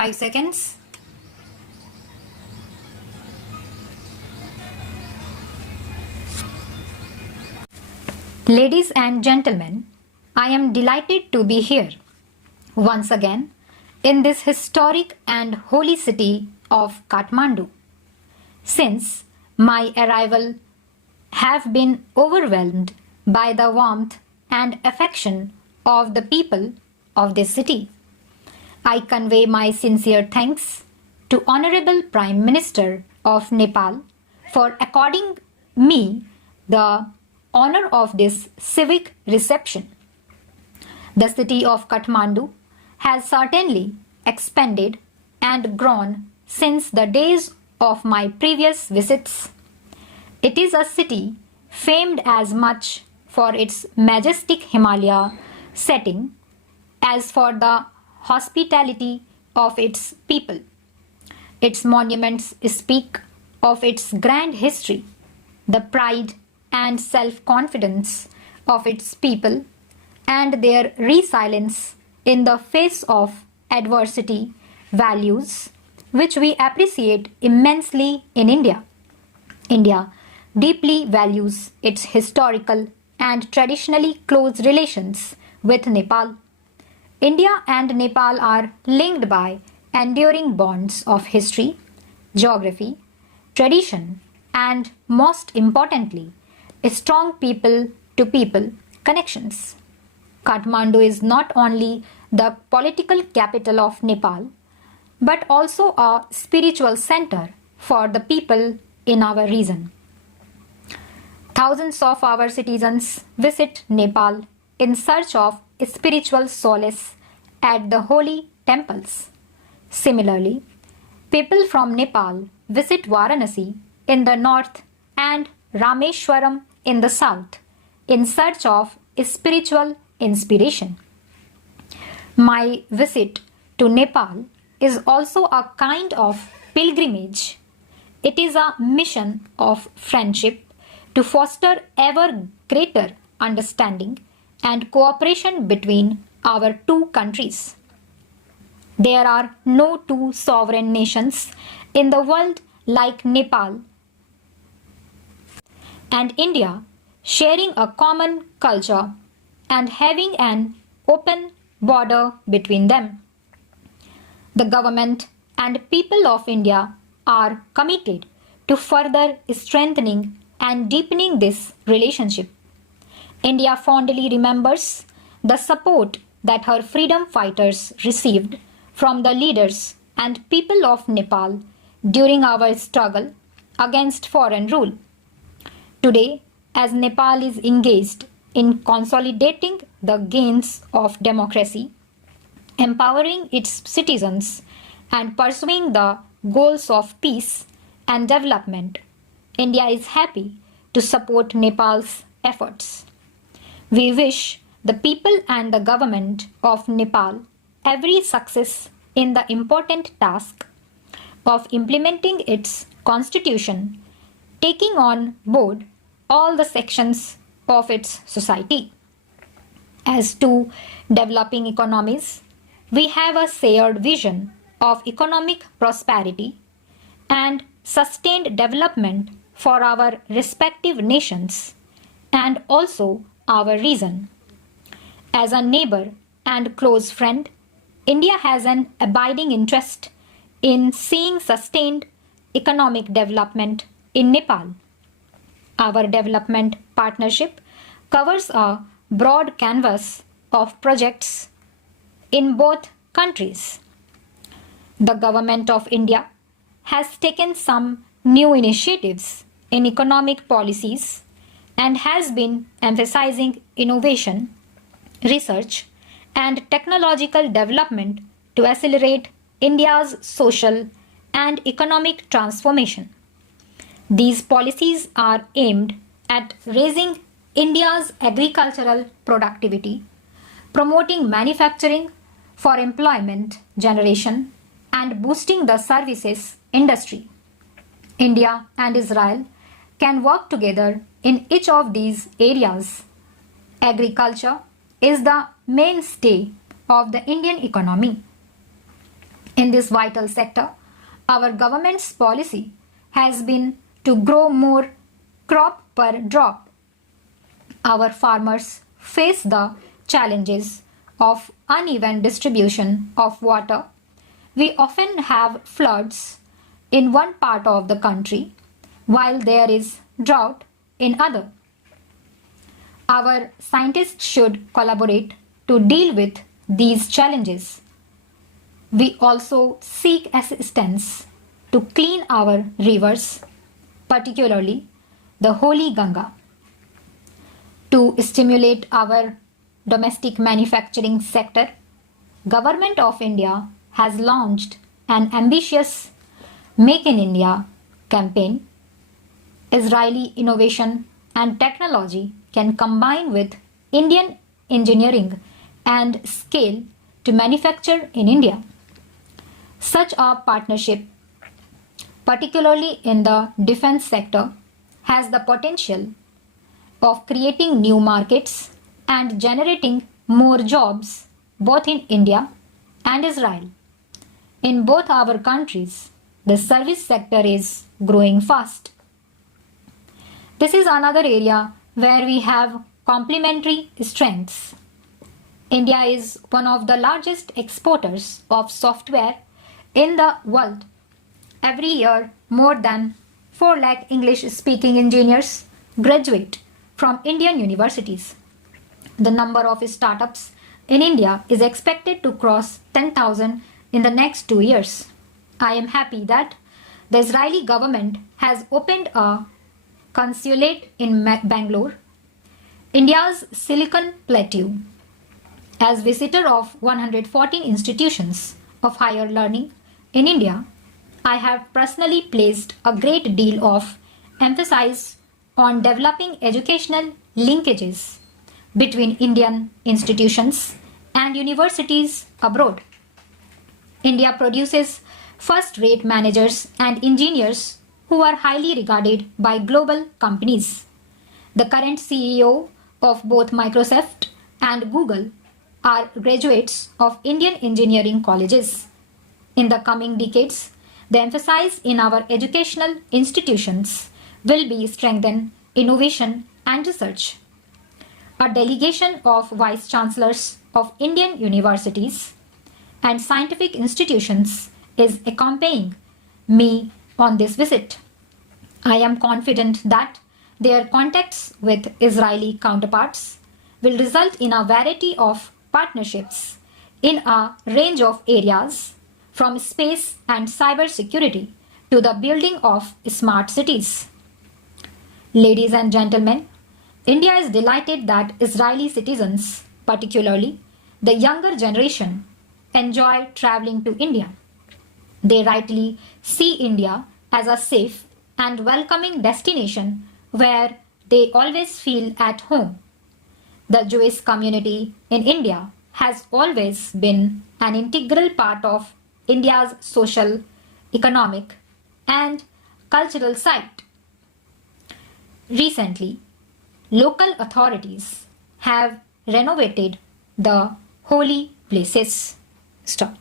5 seconds. Ladies and gentlemen, I am delighted to be here once again in this historic and holy city of Kathmandu. Since my arrival, have been overwhelmed by the warmth and affection of the people of this city. I convey my sincere thanks to Honorable Prime Minister of Nepal for according me the honor of this civic reception. The city of Kathmandu has certainly expanded and grown since the days of my previous visits. It is a city famed as much for its majestic Himalaya setting as for the hospitality of its people. Its monuments speak of its grand history, the pride and self-confidence of its people, and their resilience in the face of adversity, values which we appreciate immensely in India. India deeply values its historical and traditionally close relations with Nepal. India and Nepal are linked by enduring bonds of history, geography, tradition, and most importantly, strong people-to-people connections. Kathmandu is not only the political capital of Nepal, but also a spiritual center for the people in our region. Thousands of our citizens visit Nepal in search of spiritual solace at the holy temples. Similarly, people from Nepal visit Varanasi in the north and Rameshwaram in the south in search of spiritual inspiration. My visit to Nepal is also a kind of pilgrimage. It is a mission of friendship to foster ever greater understanding and cooperation between our two countries. There are no two sovereign nations in the world like Nepal and India, sharing a common culture and having an open border between them. The government and people of India are committed to further strengthening and deepening this relationship. India fondly remembers the support that her freedom fighters received from the leaders and people of Nepal during our struggle against foreign rule. Today, as Nepal is engaged in consolidating the gains of democracy, empowering its citizens, and pursuing the goals of peace and development, India is happy to support Nepal's efforts. We wish the people and the government of Nepal every success in the important task of implementing its constitution, taking on board all the sections of its society. As two developing economies, we have a shared vision of economic prosperity and sustained development for our respective nations and also our region. As a neighbor and close friend, India has an abiding interest in seeing sustained economic development in Nepal. Our development partnership covers a broad canvas of projects in both countries. The Government of India has taken some new initiatives in economic policies and has been emphasizing innovation, research, and technological development to accelerate India's social and economic transformation. These policies are aimed at raising India's agricultural productivity, promoting manufacturing for employment generation, and boosting the services industry. India and Israel can work together in each of these areas. Agriculture is the mainstay of the Indian economy. In this vital sector, our government's policy has been to grow more crop per drop. Our farmers face the challenges of uneven distribution of water. We often have floods in one part of the country while there is drought in other. Our scientists should collaborate to deal with these challenges. We also seek assistance to clean our rivers, particularly the Holy Ganga. To stimulate our domestic manufacturing sector, Government of India has launched an ambitious Make in India campaign. Israeli innovation and technology can combine with Indian engineering and scale to manufacture in India. Such a partnership, particularly in the defense sector, has the potential of creating new markets and generating more jobs both in India and Israel. In both our countries, the service sector is growing fast. This is another area where we have complementary strengths. India is one of the largest exporters of software in the world. Every year, more than 4 lakh English-speaking engineers graduate from Indian universities. The number of startups in India is expected to cross 10,000 in the next 2 years. I am happy that the Israeli government has opened a consulate in Bangalore, India's Silicon Plateau. As visitor of 114 institutions of higher learning in India, I have personally placed a great deal of emphasis on developing educational linkages between Indian institutions and universities abroad. India produces first-rate managers and engineers who are highly regarded by global companies. The current CEO of both Microsoft and Google are graduates of Indian engineering colleges. In the coming decades, the emphasis in our educational institutions will be strengthen innovation and research. A delegation of vice chancellors of Indian universities and scientific institutions is accompanying me on this visit. I am confident that their contacts with Israeli counterparts will result in a variety of partnerships in a range of areas, from space and cyber security to the building of smart cities. Ladies and gentlemen, India is delighted that Israeli citizens, particularly the younger generation, enjoy traveling to India. They rightly see India as a safe and welcoming destination where they always feel at home. The Jewish community in India has always been an integral part of India's social, economic, and cultural site. Recently, local authorities have renovated the holy places. Stop.